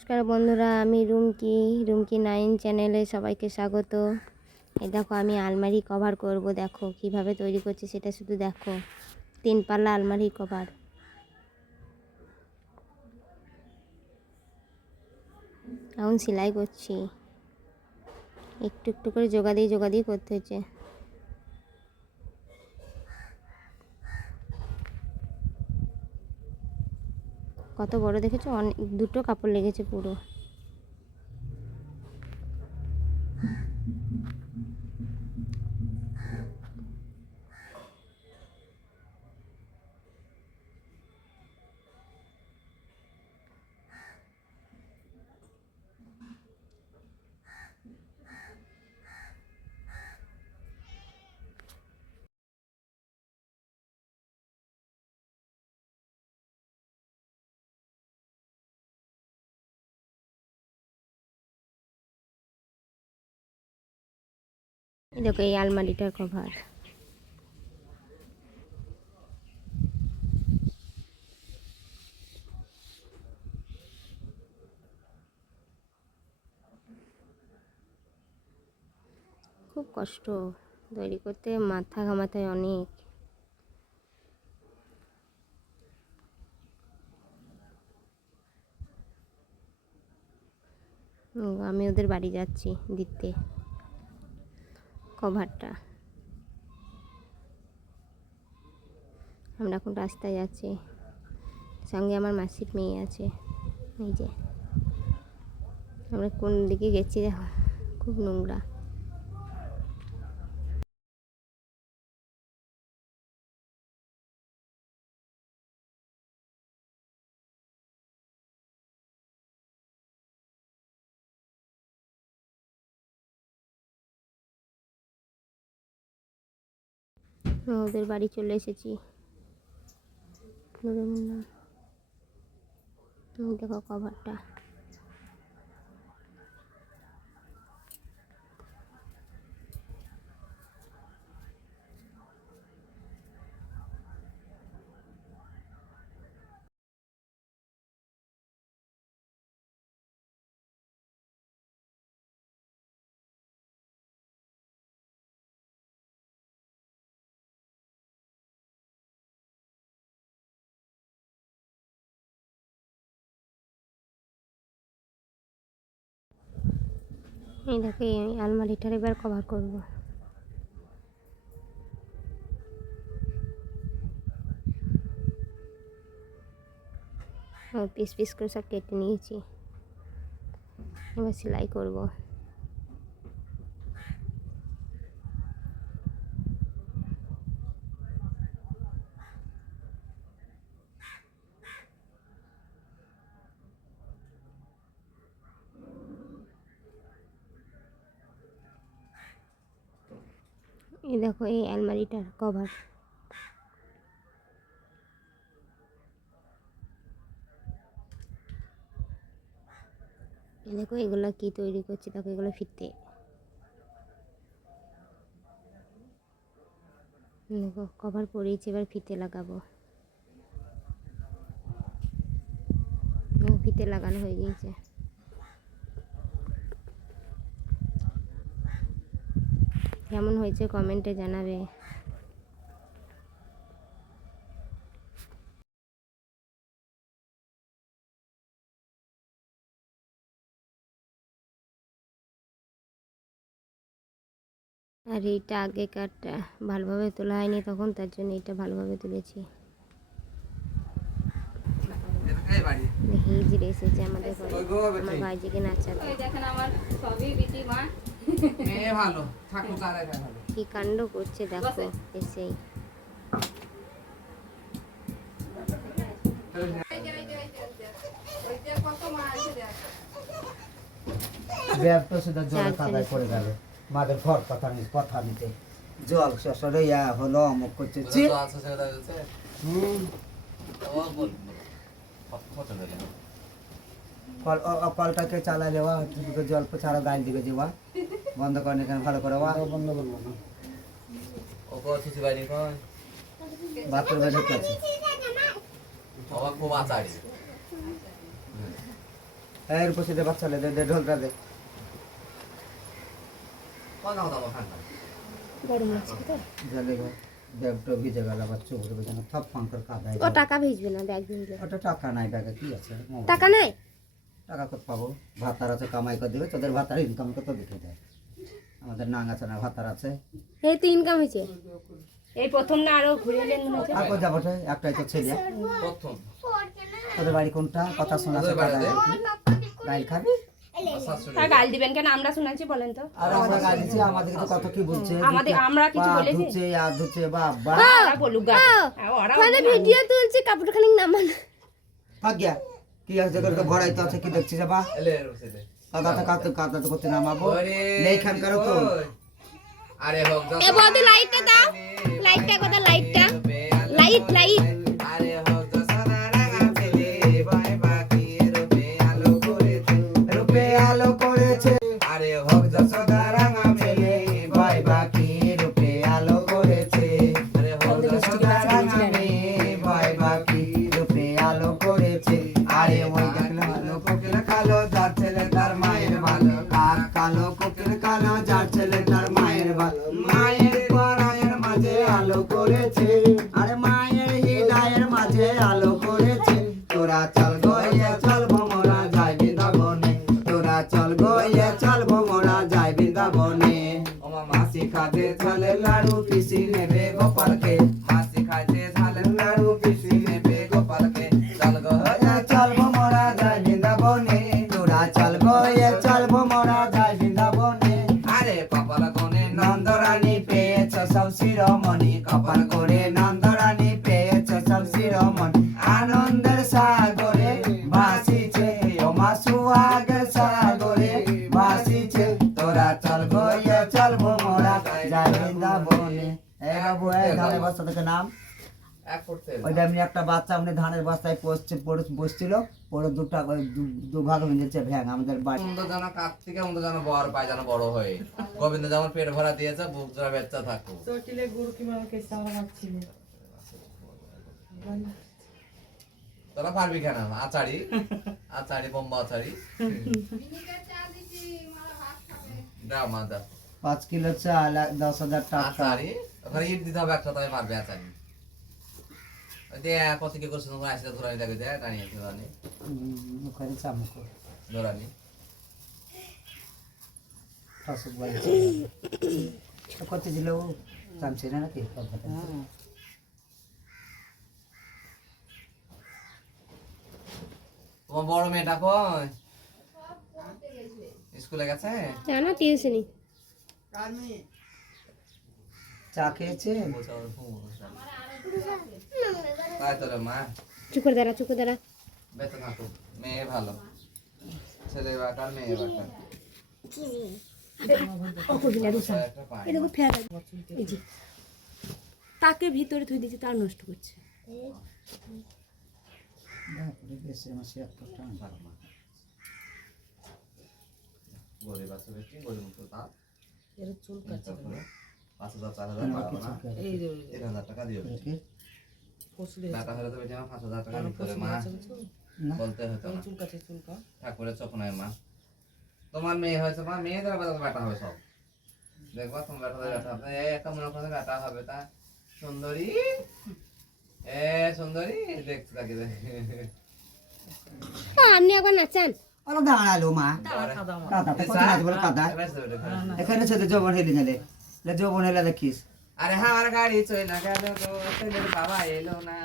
নমস্কার বন্ধুরা, আমি রুমকি 9 চ্যানেলে সবাইকে স্বাগত। এই দেখো আমি আলমারি কভার করব। দেখো কিভাবে তৈরি করছি সেটা শুধু দেখো। 3 পাল্লা আলমারি কভার। এখন সেলাই করছি, একটু একটু করে জোগা দিয়ে করতে হচ্ছে। কত বড় দেখেছো, অনেক দুটো কাপড় লেগেছে পুরো। এই দেখো এই আলমারিটার কভার। খুব কষ্ট তৈরি করতে, মাথা ঘামাতে অনেক। আমি ওদের বাড়ি যাচ্ছি দিতে কভারটা। আমরা এখন রাস্তায় যাচ্ছি, সঙ্গে আমার মাসির মেয়ে আছে। এই যে আমরা কোন দিকে গেছি দেখো, খুব নোংরা। ওদের বাড়ি চলে এসেছি। দেখো কভারটা। এই দেখো এই আলমারিটার এবার কভার করব। পিস পিস করে সব কেটে নিয়েছি, এবার সেলাই করব। এই দেখো এই আলমারিটার কভার। দেখো এগুলো কি তৈরি করছি, দেখো এগুলো ফিতে। দেখো কভার পরিয়েছি, এবার ফিতে লাগাবো। ফিতে লাগানো হয়ে গিয়েছে। কেমন হয়েছে কমেন্টে জানাবে। আর এইটা আগেকারটা ভালোভাবে তোলা হয়নি তখন, তার জন্য এটা ভালোভাবে তুলেছি। হিজড়ে এসেছে আমাদের ঘরে, আমার ভাইজিকে নাচাতে। কি কাণ্ড করছে দেখো এসেই। মাদের ঘর কথা নিতে জল শ্বশুরে ইয়া হলো অমুক করছে। কলটাকে চালা দেওয়া জল ছাড়া গাড়ি দিকে যাওয়া বন্ধ করেন, এখানে ভালো করে বন্ধ করবো না। বাথরুমে ঢুকে আছে। এর উপর দে বাচ্চা দে দে ঢোলটা দে গরম লাগছে তো। জলে ব্যাগটা ভিজে গেল আবার চোখ দেবে যেন সব পাঙ্কার কাদায় ও টাকা ভিজবে না, ব্যাগ ভিজলে। ওটা টাকা নাই ব্যাগে কি আছে টাকা নাই? টাকা কত পাবো? ভাতার আছে কামাই করে দেবে, তোদের ভাতার ইনকাম কত দেখে দেয়, আমাদের নাং আছে না ভাতার আছে। এই তো ইনকাম হয়েছে, এই প্রথম না আরো ঘুরে এলেন মনে হচ্ছে। আর কো যাবো রে, একটাই তো ছেলে। প্রথম তোদের বাড়ি কোনটা? কথা শোনা ওদের বাড়িতে। গাইল খাবি আর গাল দিবেন কেন? আমরা শুনাচ্ছি বলেন তো। আর আমরা গাল দিচ্ছি, আমাদেরকে তো কত কি বলছে, আমরা কিছু বলেছি? ধুচ্ছে আর ধুচ্ছে বাবা ওরা বলুক গা, ওরা মানে ভিডিও তুলছি, কাপড় খানিক নামান। ভাগ্যা কি আছে করে তো ভরাই তো আছে, কি দেখছিস বাবা? এলে রসিদে কাদা তো করতে নামাবো নেইখান করো তো। আরে হোক এ বদি লাইটটা দাও, লাইটটা কথা, লাইটটা লাইট লাইট। আরে হোক সাদা রাঙা পেলে বাই বাকি রূপে আলো করেছে আরে হোক সাদা রাঙা পেলে বাই বাকি রূপে আলো করেছে আরে হোক সাদা রাঙা মেয়ে বাই বাকি রূপে আলো করেছে আরে ওই দেখলো আলো কোকিল কালো যার ছেলে তার মায়ের ভালো আর কালো কোকিল কালো যার ছেলে তার মায়ের ভালো মায়ের পরায়ের মাঝে আলো করেছে আরে মায়ের হৃদয়ের মাঝে আলো করেছে তোরা চল গইয়ে চল ভোমরা যাই বৃন্দাবনে তোরা চল গইয়ে চল ভোমরা যাই বৃন্দাবনে ওমা মাসি খাতে ঝালে লাড়ু পিসি নেবে গোপালকে মাসি খাতে ঝালে লাড়ু পিসি নেবে গোপালকে চল গইয়ে চল ভোমরা যাই বৃন্দাবনে তোরা চল গইয়ে চল ভোমরা যাই বৃন্দাবনে আরে কপাল কোণে নন্দরানী পেয়েছ সব শিরোমণি কপাল করে নন্দরানী পেয়েছ সব শিরোমণি আনন্দের সাগরে ভাসিছে ওমা সুহাগের সাগরে ভাসিছে তোরা চল গইয়ে চল ভোমরা যাই বৃন্দাবনে। এ বাবু এই ধানের বস্তা থেকে নাম ওইটা এমনি একটা বাচ্চা এমনি ধানের বস্তায় বসছিল, পরে দুভাগ মিলেছে ভ্যাং আমাদের বাড়ি। যেন কাছ থেকে যেন বর পায় যেন বড় হয়ে গোবিন্দ যেমন পেট ভরা দিয়েছে বুক জোড়া বেচ্চা থাকো। তোরা পারবি কেন? আচারি আচারি বোম্বা আচারি দাও মা দাও 5 কিলো চাল 10,000 টাকা। আচারি ওখানে ইট দিতে হবে একটা, তবে পারবে আচারি। ওই যে কত কি করছে তোমরা আসলে ধরানি লাগে যায় টানিয়ে ধরানি ওখানে চামচ ধরানি টাসক বাড়ি কত ছিল চামচে না নাকি? তোমার বড় মেয়েটা কই? স্কুলে গেছে? জানো টিউশনি চা খেয়েছে? তাই তো রে মা, চুকুর দাঁড়া, চুকুর দাঁড়া। বেঁচে থাকো, মেয়ে ভালো, ছেলে বাকার মেয়ে বাকার। একটা পায়। এরকম ফেয়ার এই যে তাকে ভিতরে থুই দিয়েছে, তার নষ্ট করছে। গরিব আছে বেশি, গরিব মুখ তা এর চুল কাটছে 5,000 4,000 পাবো না, 1,000 টাকা দিও টাকা হলে তো বেশি আমার 5,000 টাকা দিতে হবে মা, বলতে হতো না। ঠাকুরের চোখ নয় মা, তোমার মেয়ে হয়েছে মা, মেয়েদের বেটা হবে সব, দেখবা তোমার বেটা হবে, একটা মনে করছে বেটা হবে তা সুন্দরী, এ সুন্দরী দেখতে থাকি আপনি একবার নাচান। ওরা দাঁড়ালো মা কাদা বলে কাদা এখানে ছেলে যৌবন হেলে গেলে যৌবন হেলে দেখিস। আরে আমার গাড়ি চইলা গেল গো ছেলের বাবা এলো না,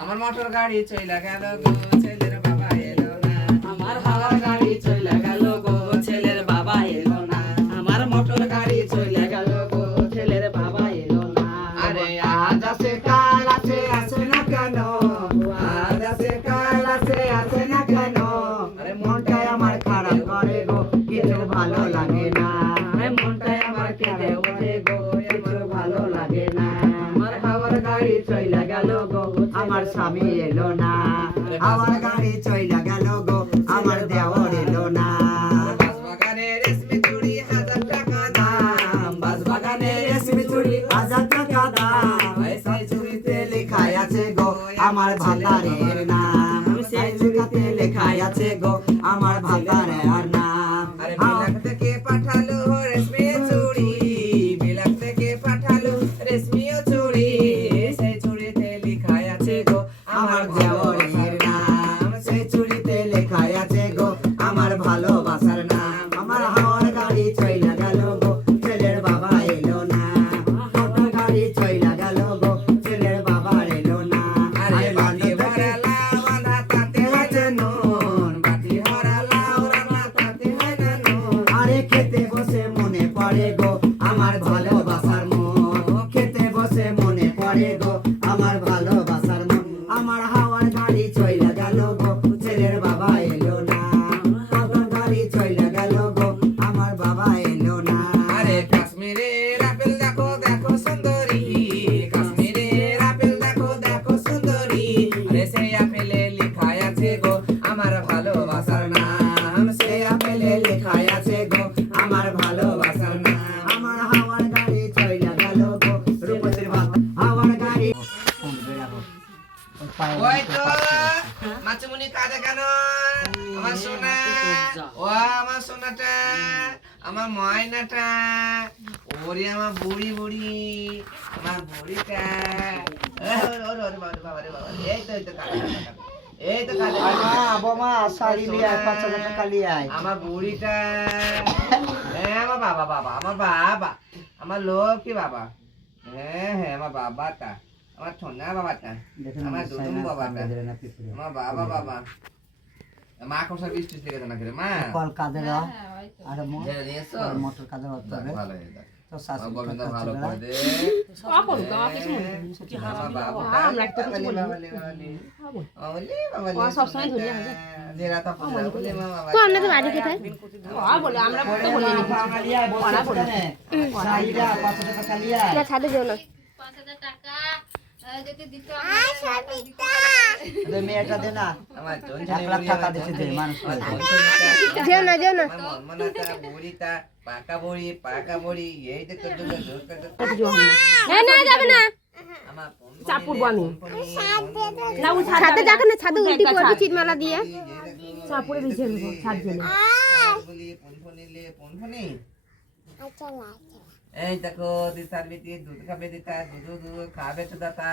আমার মোটর গাড়ি চইলা গেল গো ছেলের বাবা এলো না, আমার বাবার গাড়ি চইলা গেল গো ছেলের বাবা এলো না, আমার মোটর গাড়ি চইলা গেল গো ছেলের বাবা এলো না। আরে আজ আছে কাল আছে আসে না কেন, আজ আছে কাল আছে আসে না কেন, আরে মনটাই আমার খারাপ করে গো কিছু ভালো লাগে না, আরে মনটাই আমার কেঁদে ওঠে গো কিছু ভালো লাগে না, আমার বাবার গাড়ি চইলা গেল গো আমার স্বামী এলো না, আমার গাড়ি চইলা গেল গো আমার দেওর এলো না। বাগানে রেশমি চুড়ি 1000 টাকা দাম, বাগানে রেশমি চুড়ি 1000 টাকা দাম, সেই চুড়িতে লেখা আছে গো আমার ভাতারের নাম, সেই লেখাতে লেখাই আছে গো আমার ভাতার আর নাম। আরে বিলাত থেকে পাঠালো রেশমি চুড়ি, বিলাত থেকে পাঠালো রেশমি চুড়ি, সেই চুড়িতে লেখাই আছে গো আমার দেওরের নাম, সেই চুড়িতে লেখাই আছে গো আমার ভালোবাসার নাম। আমার হাওয়ার গাড়ি চইলা গেল গো ছেলের বাবা এলো না, হাওয়ার গাড়ি চইলা গেল গো ছেলের বাবা এলো না। আরে বাটি ভরালা বাঁধা তাতে হয় না নুন, বাটি ভরালা রান্না তাতে হয় না নুন। আরে খেতে বসে মনে পড়ে গো আমার ভালোবাসার মন, খেতে বসে মনে পড়ে গো আমার ভালোবাসার মন। আমার হাওয়ার গাড়ি চইলা গেল গো ছেলের বাবা এলো না, হাওয়ার গাড়ি চইলা গেল গো আমার বাবা এলো না। আরে কাশ্মীরের আপেল দেখো দেখো সুন্দরী, কাশ্মীরের আপেল দেখো দেখো সুন্দরী, আরে সেই আপেলে লেখাই আছে গো আমার ভালোবাসার নাম, সেই আপেলে লেখাই আছে গো আমার ভালোবাসার নাম। আমার হাওয়ার গাড়ি চইলা গেল গো রূপসীর ভাত, হাওয়ার গাড়ি। ওই তো মাছুমুনি কাঁদে কেন আমার সোনা, ও আমার সোনাটা, আমার ময়নাটা, ওরে আমার বুড়ি বুড়ি, আমার বুড়িটা। এই তো এই তো কাঁদে, এই তো কাঁদে বোমা শাড়ি লিয়ে 5,000 টাকা লিয়ে আয়। আমার বুড়িটা, হ্যাঁ আমার বাবা বাবা, আমার বাবা, আমার লক্ষ্মী বাবা, হ্যাঁ হ্যাঁ আমার বাবাটা, আমার ছোনা বাবাটা, আমার দুদুম বাবাটা, আমার বাবা বাবা। মা কোসা বৃষ্টি লেগেছে না করে মা কল কাদের আর ঝেড়ে নিয়েছো? মোটর কাদের হতে হবে ভালো হয়ে যায়। তো আমার শাশুড়ি গোবিন্দ ভালো খাচ্ছে করে না। দে। সব আমার বাবাটা, বাবালি, বাবালি, বাবালি, বাবালি, সবসময় ধরি আমি। যেরা তো বাবালি, বাবা। তো আপনাদের বাড়ি কোথায়? বলে আমরা তো বলি না কিছু। বাঙালি আয় বলছে ওখানে। শাড়িটা 500 টাকা লিয়ে আয়। না ছাদে যেও না। তো মেয়েটা দে না, আমার 1 লাখ টাকা দিতে দে মানুষ। যেও না যেও না। আমার মনমনাটা, বুড়িটা, পাকা বুড়ি, এই যে তো হ্যাঁ না যাবে না। আমার চাপুর আমি। না ও ছাদে যাকে না, ছাদে উল্টি পড়বি চিৎমালা দিয়ে। চাপুরে দিছে ছাদ জেনে। এই দেখো দিতার বেটি দুধ খাবে, দিতা দুধ দুধ খাবে তো দাতা।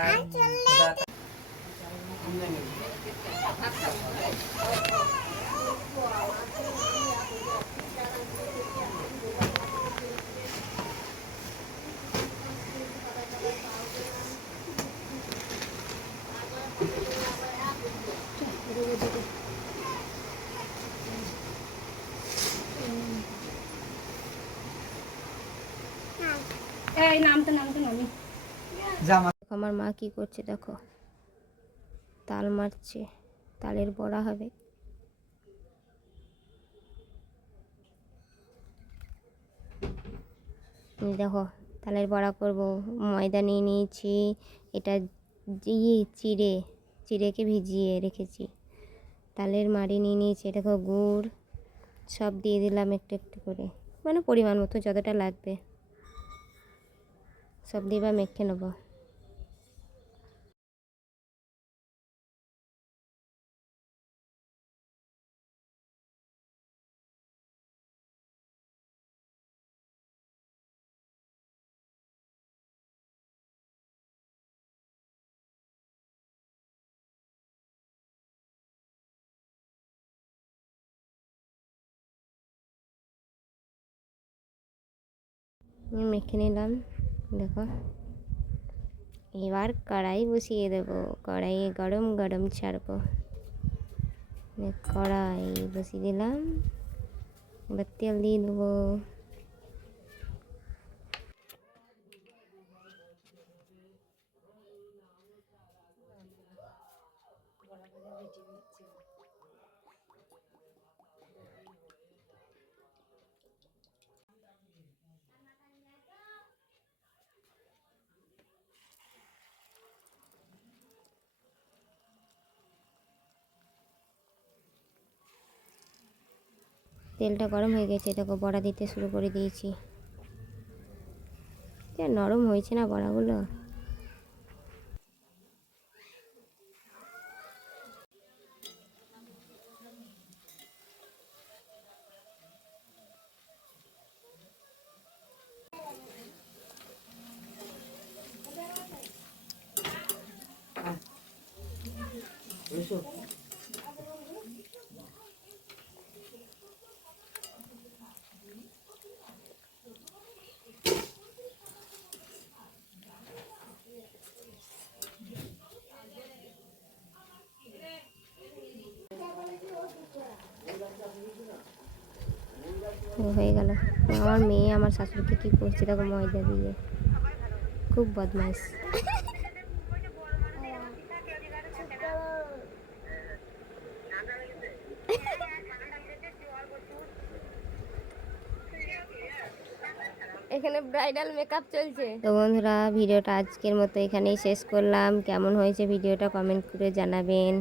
এই নামতে নামি। জামা আমার মা কি করছে দেখো, তাল মারছে, তালের বড়া হবে। এই দেখো তালের বড়া করব, ময়দা নিয়ে নিয়েছি, এটা চিড়েকে ভিজিয়ে রেখেছি, তালের মাড়ি নিয়ে নিয়েছি, দেখো গুড় সব দিয়ে দিলাম একটু একটু করে, মানে পরিমাণ মতো যতটা লাগবে সব দিয়ে বা মেখে নেবো। মেখে নিলাম দেখো। এবার কড়াই বসিয়ে দেবো, কড়াইয়ে গরম গরম ছাড়বো। কড়াই বসিয়ে দিলাম, এবার তেল দিয়ে দেবো। তেলটা গরম হয়ে গেছে, দেখো বড়া দিতে শুরু করে দিয়েছি। যা নরম হয়েছে না বড়াগুলো। হয়ে গেল। আমার মেয়ে আমার শাশুড়িকে কি করছে দেখো, ময়দা দিয়ে, খুব বদমাইশ। এখানে ব্রাইডাল মেকআপ চলছে। তো বন্ধুরা, ভিডিওটা আজকের মতো এখানেই শেষ করলাম। কেমন হয়েছে ভিডিওটা কমেন্ট করে জানাবেন।